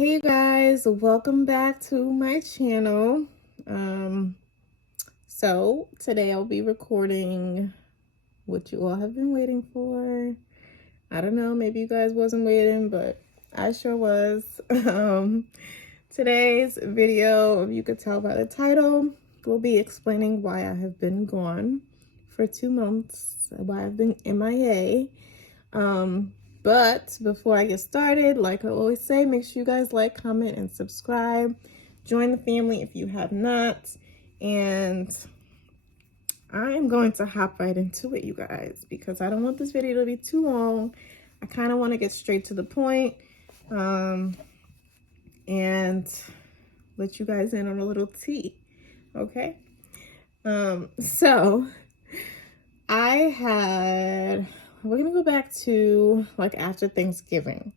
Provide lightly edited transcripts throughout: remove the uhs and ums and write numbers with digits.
Hey you guys, welcome back to my channel. So today I'll be recording what you all have been waiting for. I don't know, maybe you guys wasn't waiting, but I sure was. Today's video, if you could tell by the title, will be explaining why I have been gone for 2 months, why I've been MIA. But before I get started, like I always say, make sure you guys like, comment, and subscribe. Join the family if you have not. And I am going to hop right into it, you guys, because I don't want this video to be too long. I kind of want to get straight to the point, and let you guys in on a little tea, okay? So we're gonna go back to like after Thanksgiving.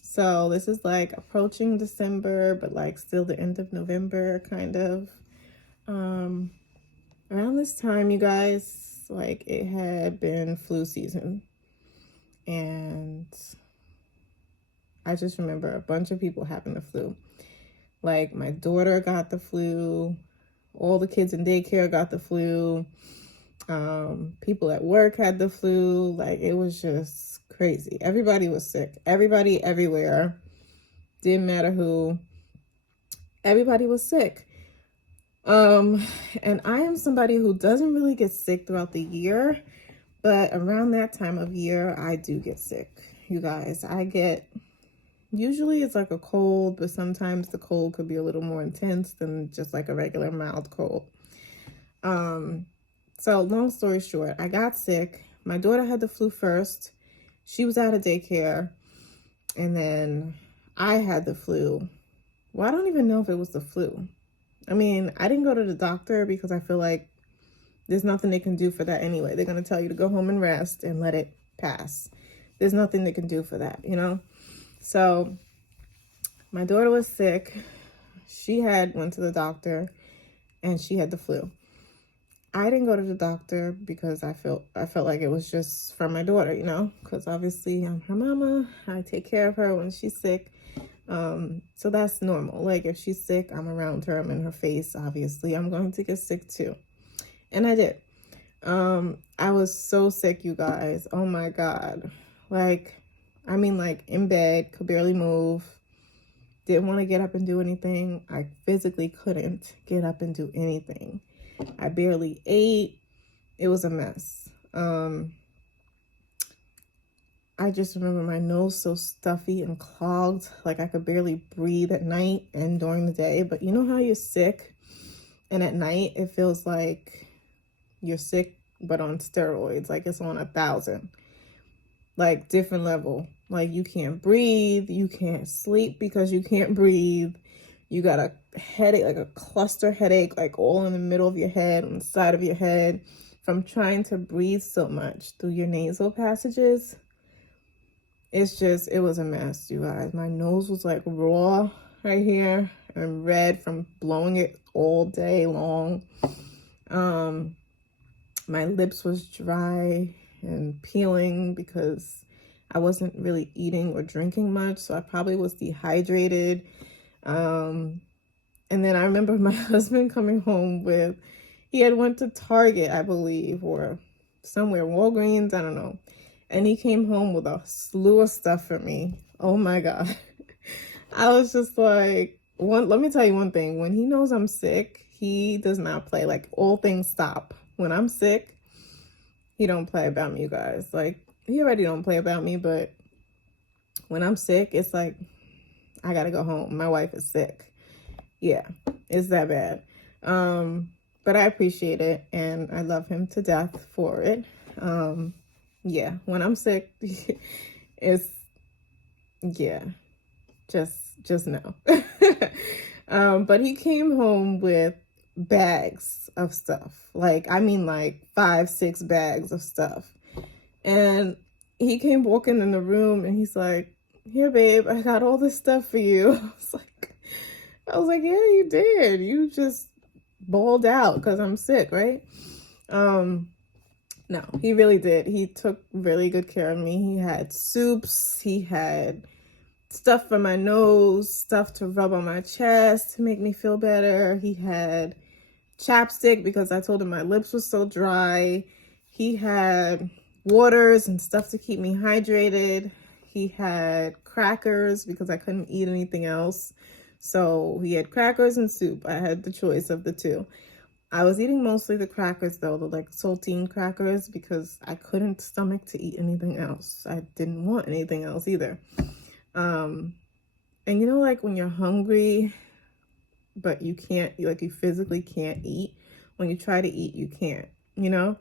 So this is like approaching December, but like still the end of November, kind of. Around this time, you guys, like it had been flu season. And I just remember a bunch of people having the flu. Like my daughter got the flu, all the kids in daycare got the flu. People at work had the flu. Like it was just crazy. Everybody was sick. Everybody everywhere. Didn't matter who. Everybody was sick. And I am somebody who doesn't really get sick throughout the year, but around that time of year, I do get sick. You guys, usually it's like a cold, but sometimes the cold could be a little more intense than just like a regular mild cold. So long story short, I got sick. My daughter had the flu first. She was out of daycare. And then I had the flu. Well, I don't even know if it was the flu. I mean, I didn't go to the doctor because I feel like there's nothing they can do for that anyway. They're going to tell you to go home and rest and let it pass. There's nothing they can do for that, you know? So my daughter was sick. She went to the doctor and she had the flu. I didn't go to the doctor because I felt like it was just for my daughter, you know, because obviously I'm her mama. I take care of her when she's sick. So that's normal. Like if she's sick, I'm around her, I'm in her face. Obviously, I'm going to get sick too. And I did. I was so sick, you guys. Oh my God. Like in bed, could barely move. Didn't want to get up and do anything. I physically couldn't get up and do anything. I barely ate. It was a mess. I just remember my nose so stuffy and clogged, like I could barely breathe at night and during the day. But you know how you're sick and at night it feels like you're sick but on steroids, like it's on 1,000, like different level. Like you can't breathe, you can't sleep because you can't breathe. You got a headache, like a cluster headache, like all in the middle of your head, on the side of your head, from trying to breathe so much through your nasal passages. It was a mess, you guys. My nose was like raw right here and red from blowing it all day long. My lips was dry and peeling because I wasn't really eating or drinking much. So I probably was dehydrated. And then I remember my husband coming home he had went to Target, I believe, or somewhere, Walgreens, I don't know. And he came home with a slew of stuff for me. Oh my God. I was just like, let me tell you one thing. When he knows I'm sick, he does not play. Like all things stop. When I'm sick, he don't play about me, you guys. Like he already don't play about me, but when I'm sick, it's like, I gotta go home. My wife is sick. Yeah, it's that bad. But I appreciate it and I love him to death for it. Yeah, when I'm sick, it's, yeah, just no. But he came home with bags of stuff. Like 5-6 bags of stuff. And he came walking in the room and he's like, "Here, babe, I got all this stuff for you." I was like, "Yeah, you did. You just bawled out because I'm sick, right?" No, he really did. He took really good care of me. He had soups. He had stuff for my nose, stuff to rub on my chest to make me feel better. He had chapstick because I told him my lips were so dry. He had waters and stuff to keep me hydrated. He had crackers because I couldn't eat anything else. So he had crackers and soup. I had the choice of the two. I was eating mostly the crackers though, the like saltine crackers, because I couldn't stomach to eat anything else. I didn't want anything else either. And you know, like when you're hungry, but you can't, like you physically can't eat. When you try to eat, you can't, you know?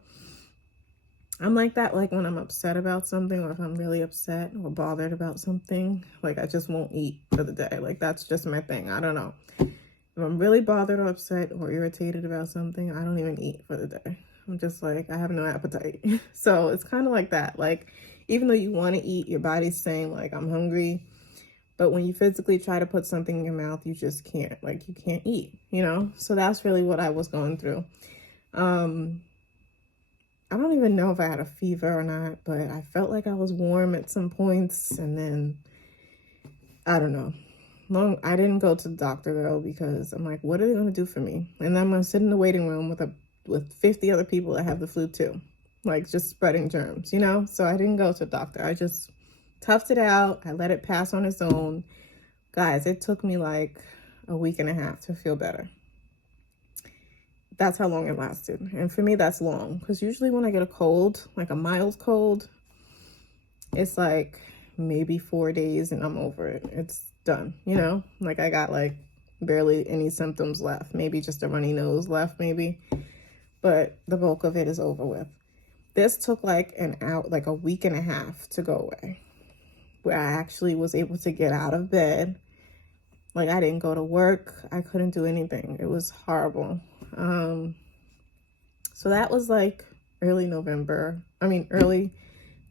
I'm like that, like when I'm upset about something, or if I'm really upset or bothered about something, like I just won't eat for the day. Like that's just my thing. I don't know. If I'm really bothered or upset or irritated about something, I don't even eat for the day. I'm just like, I have no appetite. So it's kind of like that. Like, even though you want to eat, your body's saying like, I'm hungry. But when you physically try to put something in your mouth, you just can't. Like, you can't eat, you know? So that's really what I was going through. I don't even know if I had a fever or not, but I felt like I was warm at some points. And then, I don't know. I didn't go to the doctor though, because I'm like, what are they going to do for me? And I'm going to sit in the waiting room with 50 other people that have the flu too. Like, just spreading germs, you know? So I didn't go to the doctor. I just toughed it out. I let it pass on its own. Guys, it took me like a week and a half to feel better. That's how long it lasted. And for me, that's long. Because usually when I get a cold, like a mild cold, it's like maybe 4 days and I'm over it. It's done, you know? Like I got like barely any symptoms left. Maybe just a runny nose left, maybe. But the bulk of it is over with. This took like like a week and a half to go away, where I actually was able to get out of bed. Like I didn't go to work. I couldn't do anything. It was horrible. So that was like early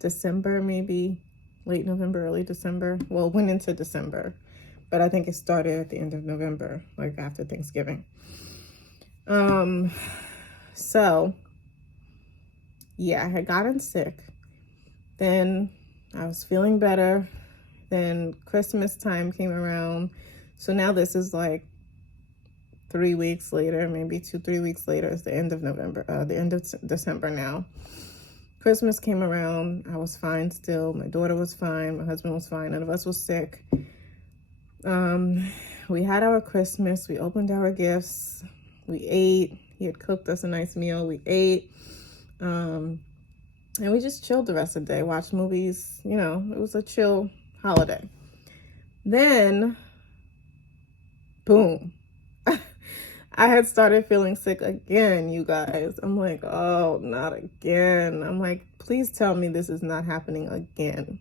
December, maybe late November, early December. Well, it went into December, but I think it started at the end of November, like after Thanksgiving. So yeah, I had gotten sick. Then I was feeling better. Then Christmas time came around. So now this is like 3 weeks later, maybe 2-3 weeks later. It's the end of November, the end of December now. Christmas came around. I was fine still. My daughter was fine. My husband was fine. None of us was sick. We had our Christmas. We opened our gifts. We ate. He had cooked us a nice meal. We ate. And we just chilled the rest of the day, watched movies. You know, it was a chill holiday. Then, boom. I had started feeling sick again, you guys. I'm like, oh, not again. I'm like, please tell me this is not happening again.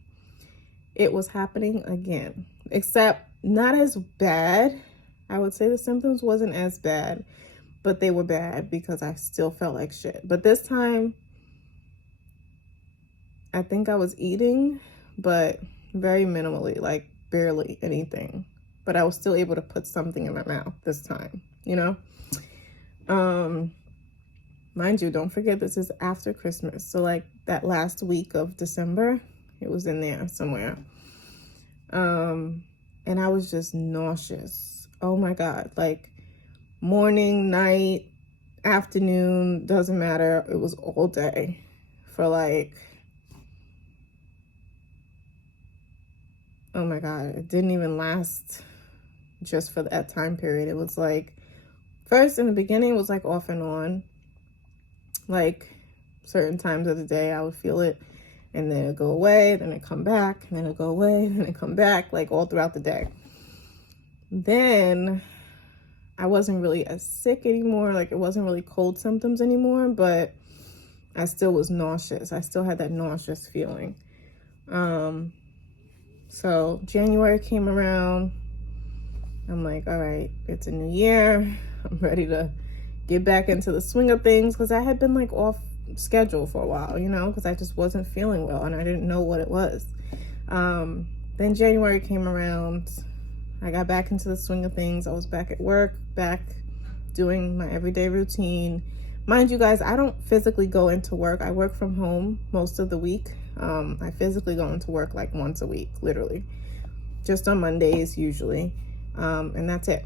It was happening again, except not as bad. I would say the symptoms wasn't as bad, but they were bad because I still felt like shit. But this time, I think I was eating, but very minimally, like barely anything. But I was still able to put something in my mouth this time, you know? Mind you, don't forget this is after Christmas. So like that last week of December, it was in there somewhere. And I was just nauseous. Oh my God. Like morning, night, afternoon, doesn't matter. It was all day for like, oh my God, it didn't even last just for that time period. It was like, first in the beginning, it was like off and on. Like certain times of the day, I would feel it and then it'd go away, then it'd come back, and then it'd go away, and then it'd come back, like all throughout the day. Then I wasn't really as sick anymore. Like it wasn't really cold symptoms anymore, but I still was nauseous. I still had that nauseous feeling. So January came around. I'm like, all right, it's a new year. I'm ready to get back into the swing of things, because I had been like off schedule for a while, you know, because I just wasn't feeling well and I didn't know what it was. Then January came around. I got back into the swing of things. I was back at work, back doing my everyday routine. Mind you guys, I don't physically go into work. I work from home most of the week. I physically go into work like once a week, literally. just on Mondays usually, and that's it.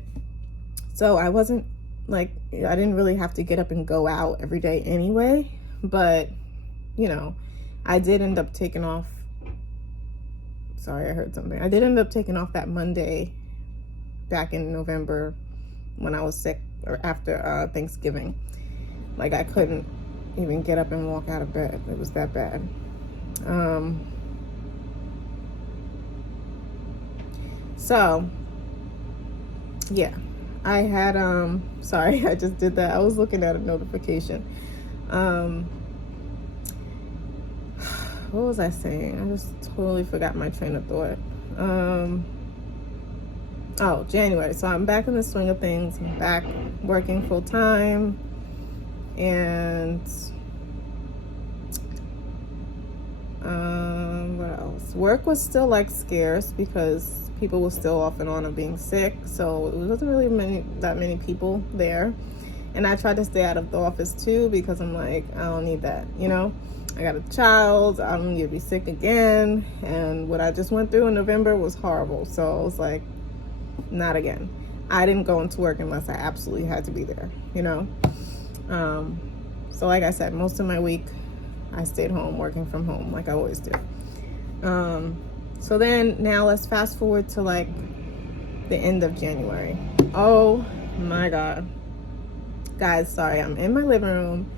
So I wasn't like, I didn't really have to get up and go out every day anyway, but you know, I did end up taking off. Sorry, I heard something. I did end up taking off that Monday back in November when I was sick, or after Thanksgiving. Like, I couldn't even get up and walk out of bed. It was that bad. So yeah, I had sorry, I just did that. I was looking at a notification. What was I saying? I just totally forgot my train of thought. Oh, January. So I'm back in the swing of things. I'm back working full time, and what else? Work was still like scarce because people were still off and on of being sick, so it wasn't really that many people there. And I tried to stay out of the office too because I'm like, I don't need that, you know? I got a child, I'm gonna be sick again, and what I just went through in November was horrible. So I was like, not again. I didn't go into work unless I absolutely had to be there, you know? So like I said, most of my week I stayed home working from home like I always do. So then now let's fast forward to like the end of January. Oh my God. Guys, sorry, I'm in my living room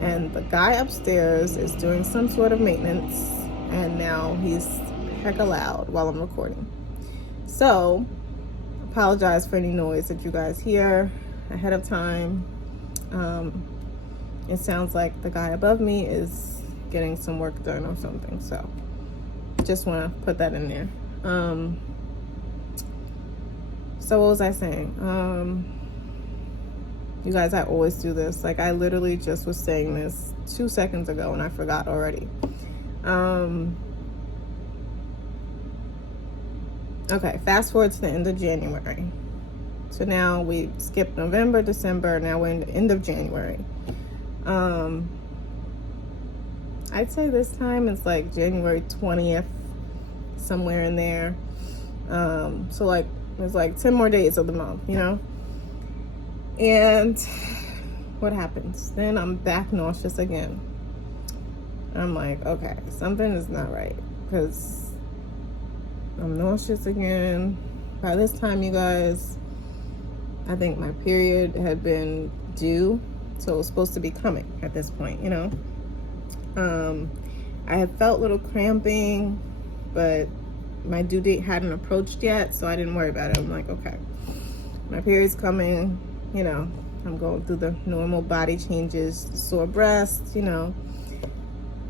and the guy upstairs is doing some sort of maintenance, and now he's hecka loud while I'm recording. So apologize for any noise that you guys hear ahead of time. It sounds like the guy above me is getting some work done or something, so just want to put that in there. So what was I saying? You guys, I always do this. Like, I literally just was saying this 2 seconds ago and I forgot already. Okay, fast forward to the end of January. So now we skipped November, December, now we're in the end of January. I'd say this time it's like January 20th, somewhere in there. So like, there's like 10 more days of the month, you know? And what happens? Then I'm back nauseous again. I'm like, okay, something is not right, because I'm nauseous again. By this time, you guys, I think my period had been due, so it was supposed to be coming at this point, you know? I had felt little cramping, but my due date hadn't approached yet, so I didn't worry about it. I'm like, okay, my period's coming, you know, I'm going through the normal body changes, sore breasts, you know.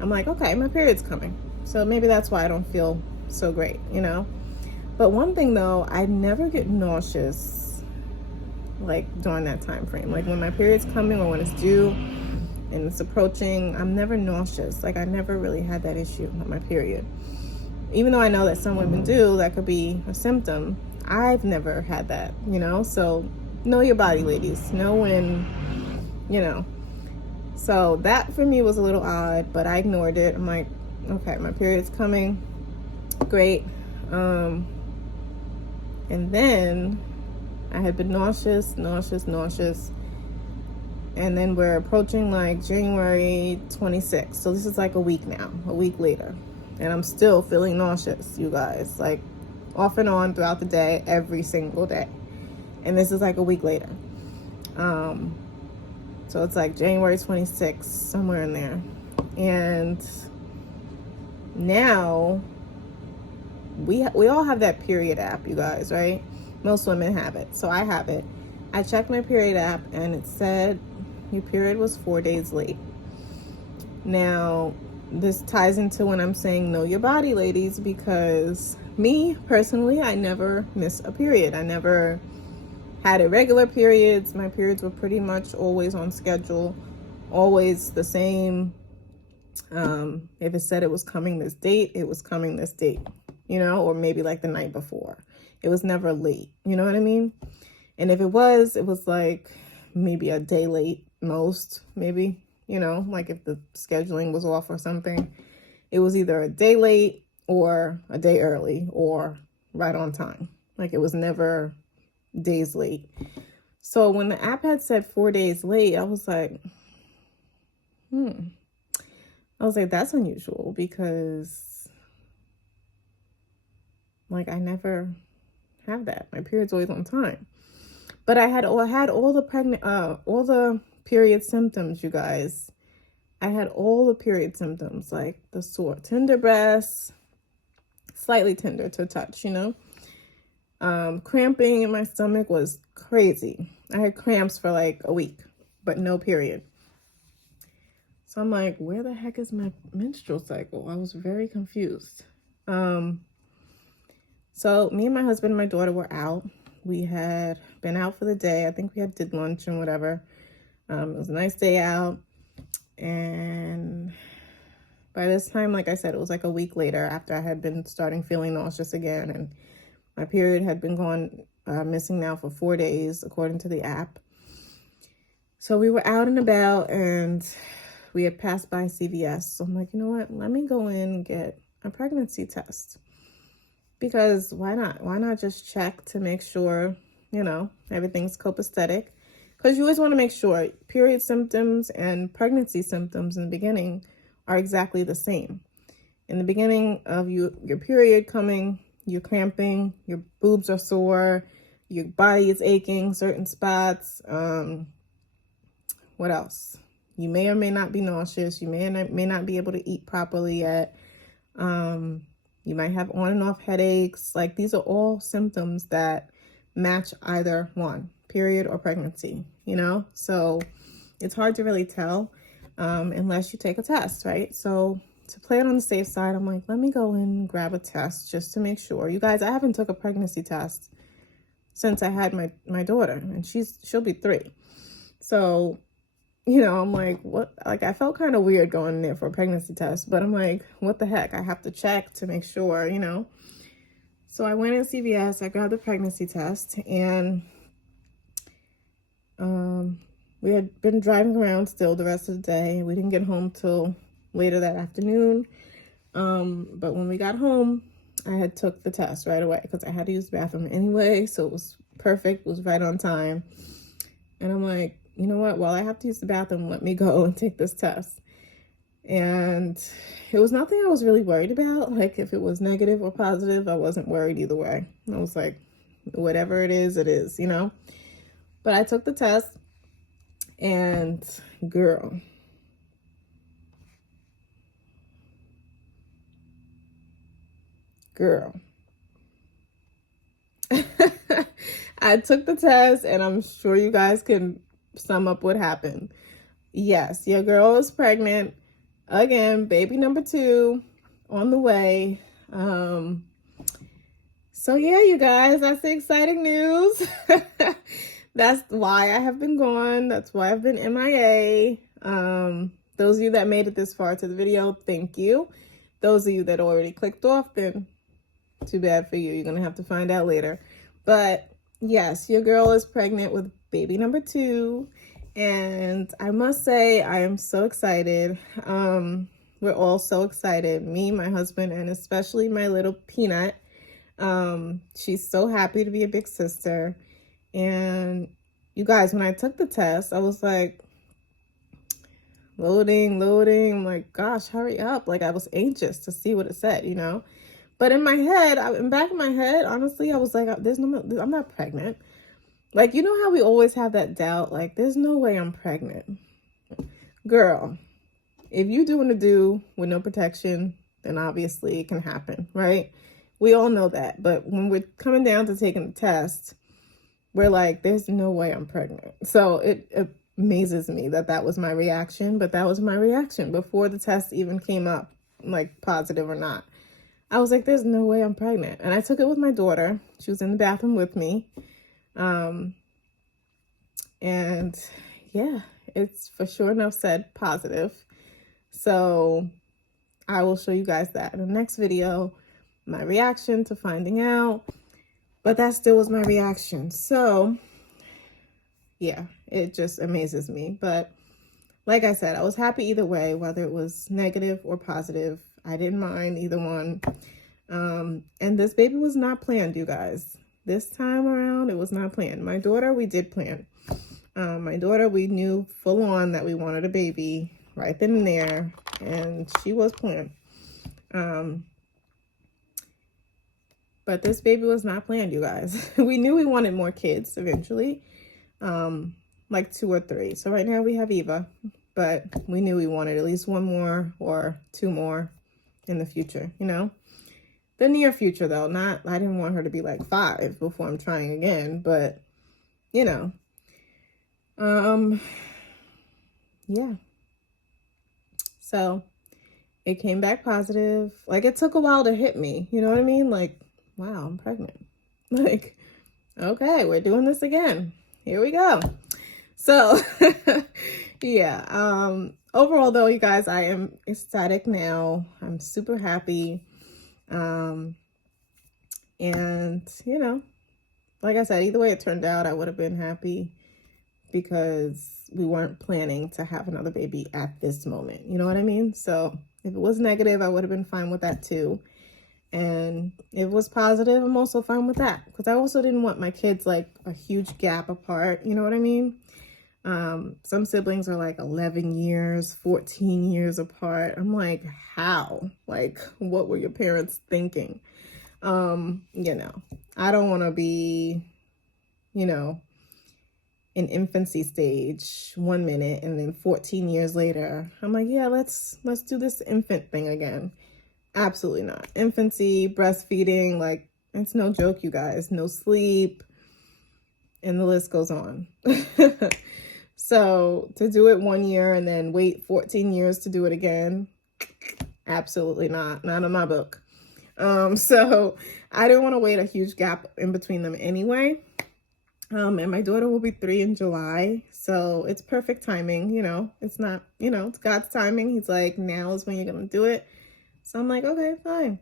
I'm like, okay, my period's coming, so maybe that's why I don't feel so great, you know. But one thing though, I never get nauseous like during that time frame. Like when my period's coming or when it's due and it's approaching, I'm never nauseous. Like I never really had that issue with my period. Even though I know that some women do, that could be a symptom, I've never had that, you know. So know your body, ladies. Know when, you know. So that for me was a little odd, but I ignored it. I'm like, okay, my period's coming, great. And then I had been nauseous, and then we're approaching like January 26th. So this is like a week now, a week later, and I'm still feeling nauseous, you guys, like off and on throughout the day, every single day. And this is like a week later. So it's like January 26th, somewhere in there. And now we all have that period app, you guys, right? Most women have it. So I have it. I checked my period app and it said your period was 4 days late. Now, this ties into when I'm saying know your body, ladies, because me personally, I never miss a period. I never had irregular periods. My periods were pretty much always on schedule, always the same. If it said it was coming this date, it was coming this date, you know, or maybe like the night before. It was never late, you know what I mean? And if it was like maybe a day late, most, maybe, you know, like if the scheduling was off or something. It was either a day late or a day early or right on time. Like, it was never days late. So when the app had said 4 days late, I was like, that's unusual, because like, I never have that. My period's always on time. But I had all the period symptoms, you guys. I had all the period symptoms, like the sore, tender breasts, slightly tender to touch, Cramping in my stomach was crazy. I had cramps for like a week, but no period. So I'm like, where the heck is my menstrual cycle? I was very confused. So me and my husband and my daughter were out. We had been out for the day. I think we did lunch and whatever. It was a nice day out. And by this time, like I said, it was like a week later after I had been starting feeling nauseous again. And my period had been missing now for 4 days, according to the app. So we were out and about, and we had passed by CVS. So I'm like, you know what? Let me go in and get a pregnancy test. Because why not? Why not just check to make sure, everything's copacetic? Because you always want to make sure period symptoms and pregnancy symptoms in the beginning are exactly the same. In the beginning of your period coming, you're cramping, your boobs are sore, your body is aching, certain spots. What else? You may or may not be nauseous. You may not be able to eat properly yet. You might have on and off headaches. Like, these are all symptoms that match either one, period or pregnancy, So it's hard to really tell unless you take a test, right? So to play it on the safe side, I'm like, let me go in and grab a test just to make sure. You guys, I haven't took a pregnancy test since I had my daughter, and she'll be 3. So, I'm like, what? Like, I felt kind of weird going in there for a pregnancy test, but I'm like, what the heck? I have to check to make sure, So I went in CVS, I grabbed the pregnancy test, and we had been driving around still the rest of the day. We didn't get home till later that afternoon. But when we got home, I had took the test right away because I had to use the bathroom anyway. So it was perfect. It was right on time. And I'm like, you know what? While I have to use the bathroom, let me go and take this test. And it was nothing I was really worried about. Like, if it was negative or positive, I wasn't worried either way. I was like, whatever it is, But I took the test, and girl, I took the test, and I'm sure you guys can sum up what happened. Yes, your girl is pregnant. Again, baby number 2 on the way. So yeah, you guys, that's the exciting news. That's why I have been gone. That's why I've been MIA. Those of you that made it this far to the video, thank you. Those of you that already clicked off, then too bad for you. You're going to have to find out later. But yes, your girl is pregnant with baby number 2. And I must say, I am so excited. We're all so excited. Me, my husband, and especially my little Peanut. She's so happy to be a big sister. And you guys, when I took the test, I was like, loading. I'm like, gosh, hurry up. Like, I was anxious to see what it said, But in my head, in back of my head, honestly, I was like, I'm not pregnant. Like, you know how we always have that doubt? Like, there's no way I'm pregnant. Girl, if you doing a do with no protection, then obviously it can happen, right? We all know that. But when we're coming down to taking the test, we're like, there's no way I'm pregnant. So it amazes me that was my reaction. But that was my reaction before the test even came up, like positive or not. I was like, there's no way I'm pregnant. And I took it with my daughter. She was in the bathroom with me. And yeah, it's for sure enough said positive. So I will show you guys that in the next video, my reaction to finding out. But that still was my reaction. So yeah, it just amazes me. But like I said, I was happy either way, whether it was negative or positive. I didn't mind either one. And this baby was not planned, you guys. This time around, it was not planned. My daughter, we did plan. My daughter, we knew full on that we wanted a baby right then and there, and she was planned. But this baby was not planned, you guys. We knew we wanted more kids eventually, like 2 or 3. So right now we have Eva, but we knew we wanted at least 1 more or 2 more in the future, you know? The near future though, I didn't want her to be like 5 before I'm trying again, but you know, yeah. So it came back positive. Like, it took a while to hit me, you know what I mean? Like, wow, I'm pregnant. Like, okay, we're doing this again. Here we go. So yeah, overall though, you guys, I am ecstatic now. I'm super happy. And you know, like I said, either way it turned out, I would have been happy because we weren't planning to have another baby at this moment. You know what I mean? So if it was negative, I would have been fine with that too. And if it was positive, I'm also fine with that, because I also didn't want my kids like a huge gap apart. You know what I mean? Some siblings are like 11 years, 14 years apart. I'm like, how? Like, what were your parents thinking? You know, I don't want to be, you know, in infancy stage 1 minute and then 14 years later, I'm like, yeah, let's do this infant thing again. Absolutely not. Infancy, breastfeeding, like, it's no joke, you guys. No sleep, and the list goes on. So to do it 1 year and then wait 14 years to do it again, absolutely not in my book. So I didn't want to wait a huge gap in between them anyway. And my daughter will be 3 in July, so it's perfect timing. You know, it's not, you know, it's God's timing. He's like, now is when you're gonna do it. So I'm like, okay, fine,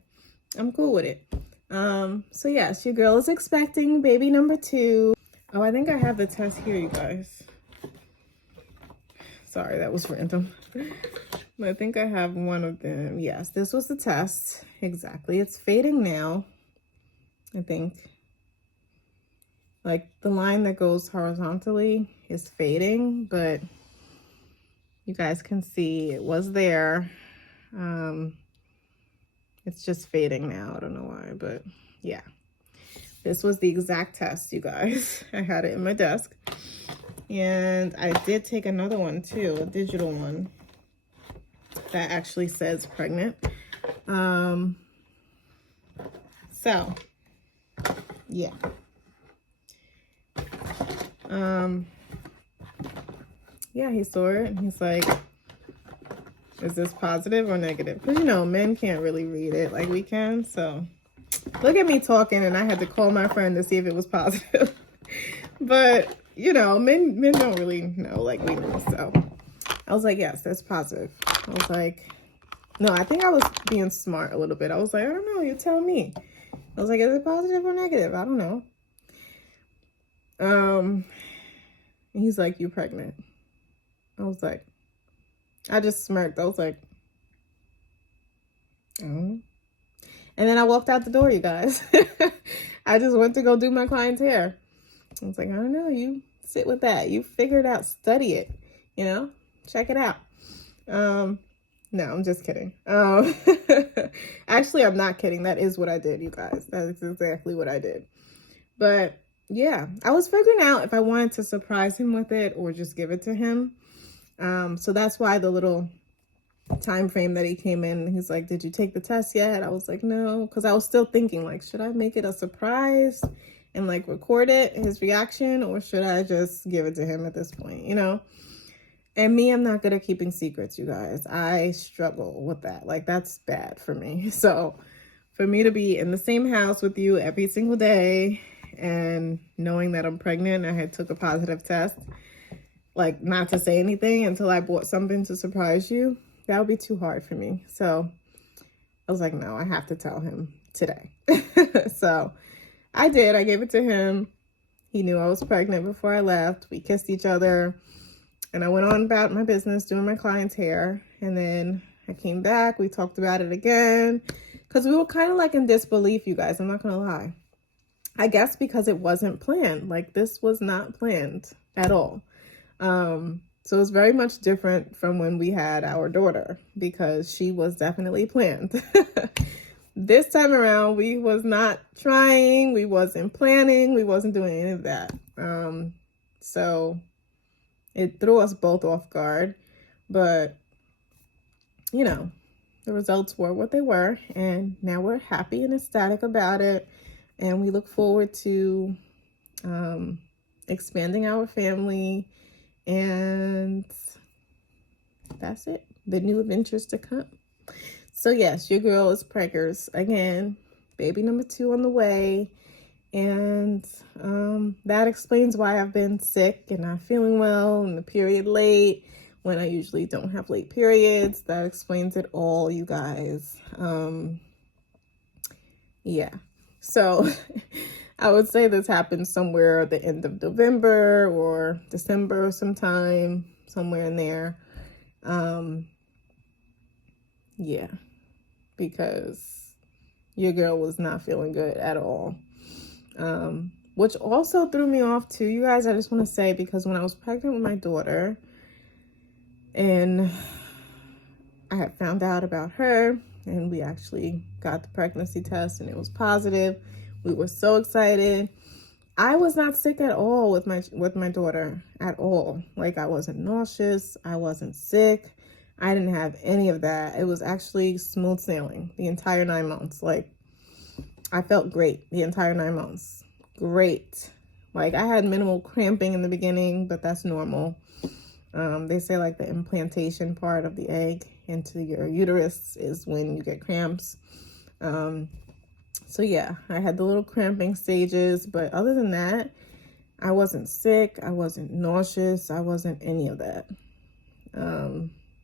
I'm cool with it. So yes, your girl is expecting baby number 2. Oh, I think I have the test here, you guys. Sorry, that was random. I think I have one of them. Yes, this was the test. Exactly. It's fading now, I think. Like, the line that goes horizontally is fading, but you guys can see it was there. It's just fading now. I don't know why, but yeah. This was the exact test, you guys. I had it in my desk. And I did take another one too, a digital one that actually says pregnant. So yeah. Yeah, he saw it and he's like, is this positive or negative? Because, you know, men can't really read it like we can. So look at me talking, and I had to call my friend to see if it was positive. But, you know, men don't really know like we know. So I was like, yes, that's positive. I was like, no, I think I was being smart a little bit. I was like, I don't know, you tell me. I was like, is it positive or negative? I don't know. And he's like, you pregnant. I was like, I just smirked. I was like, oh. And then I walked out the door, you guys. I just went to go do my client's hair. I was like, I don't know, you sit with that. You figure it out, study it, you know, check it out. No, I'm just kidding. Actually, I'm not kidding. That is what I did, you guys. That is exactly what I did. But yeah, I was figuring out if I wanted to surprise him with it or just give it to him. So that's why the little time frame that he came in, he's like, did you take the test yet? I was like, no, because I was still thinking, like, should I make it a surprise and like record it, his reaction, or should I just give it to him at this point, you know? And me, I'm not good at keeping secrets, you guys. I struggle with that. Like, that's bad for me. So for me to be in the same house with you every single day and knowing that I'm pregnant, I had took a positive test, like, not to say anything until I bought something to surprise you, that would be too hard for me. So I was like, no, I have to tell him today. So I did. I gave it to him. He knew I was pregnant before I left. We kissed each other. And I went on about my business, doing my client's hair. And then I came back. We talked about it again. because we were kind of like in disbelief, you guys. I'm not gonna lie. I guess because it wasn't planned. Like, this was not planned at all. So it's very much different from when we had our daughter, because she was definitely planned. This time around, we was not trying, we wasn't planning, we wasn't doing any of that. So it threw us both off guard, but you know, the results were what they were, and now we're happy and ecstatic about it, and we look forward to expanding our family, and that's it. The new adventures to come. So yes, your girl is preggers again, baby number 2 on the way, and that explains why I've been sick and not feeling well, and the period late when I usually don't have late periods. That explains it all, you guys. Yeah, so I would say this happened somewhere at the end of November or December sometime, somewhere in there. Yeah, because your girl was not feeling good at all. Which also threw me off too, you guys. I just want to say, because when I was pregnant with my daughter and I had found out about her, and we actually got the pregnancy test and it was positive, we were so excited. I was not sick at all with my daughter at all. Like, I wasn't nauseous, I wasn't sick, I didn't have any of that. It was actually smooth sailing the entire 9 months. Like, I felt great the entire 9 months. Great. Like, I had minimal cramping in the beginning, but that's normal. They say like the implantation part of the egg into your uterus is when you get cramps. So yeah, I had the little cramping stages, but other than that, I wasn't sick, I wasn't nauseous, I wasn't any of that.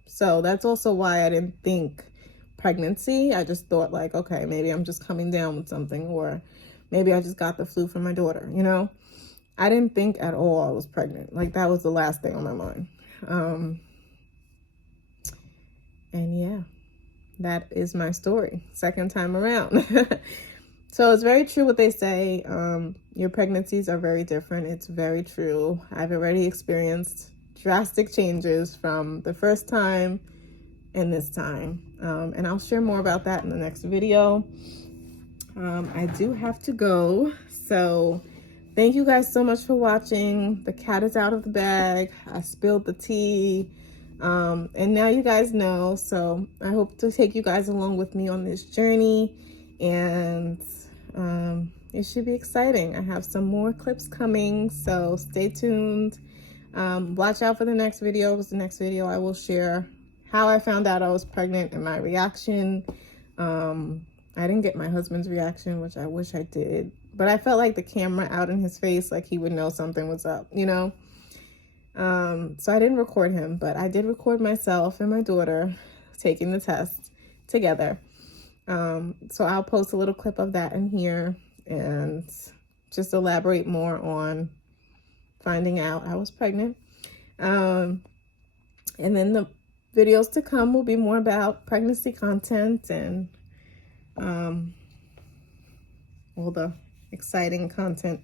So that's also why I didn't think pregnancy. I just thought like, okay, maybe I'm just coming down with something, or maybe I just got the flu from my daughter, you know? I didn't think at all I was pregnant. Like, that was the last thing on my mind. And yeah, that is my story, second time around. So it's very true what they say. Your pregnancies are very different. It's very true. I've already experienced drastic changes from the first time and this time. And I'll share more about that in the next video. I do have to go. So thank you guys so much for watching. The cat is out of the bag. I spilled the tea. And now you guys know. So I hope to take you guys along with me on this journey. And it should be exciting. I have some more clips coming, so stay tuned. Watch out for the next videos. The next video I will share how I found out I was pregnant and my reaction. I didn't get my husband's reaction, which I wish I did, but I felt like the camera out in his face, like he would know something was up, you know? So I didn't record him, but I did record myself and my daughter taking the test together. So I'll post a little clip of that in here and just elaborate more on finding out I was pregnant. And then the videos to come will be more about pregnancy content and all the exciting content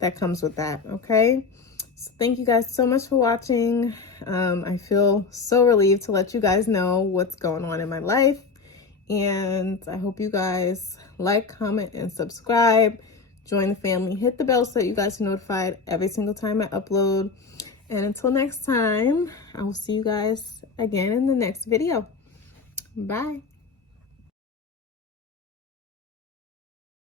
that comes with that. Okay, so thank you guys so much for watching. I feel so relieved to let you guys know what's going on in my life, and I hope you guys like, comment, and subscribe. Join the family, hit the bell so that you guys are notified every single time I upload. And until next time, I will see you guys again in the next video. Bye.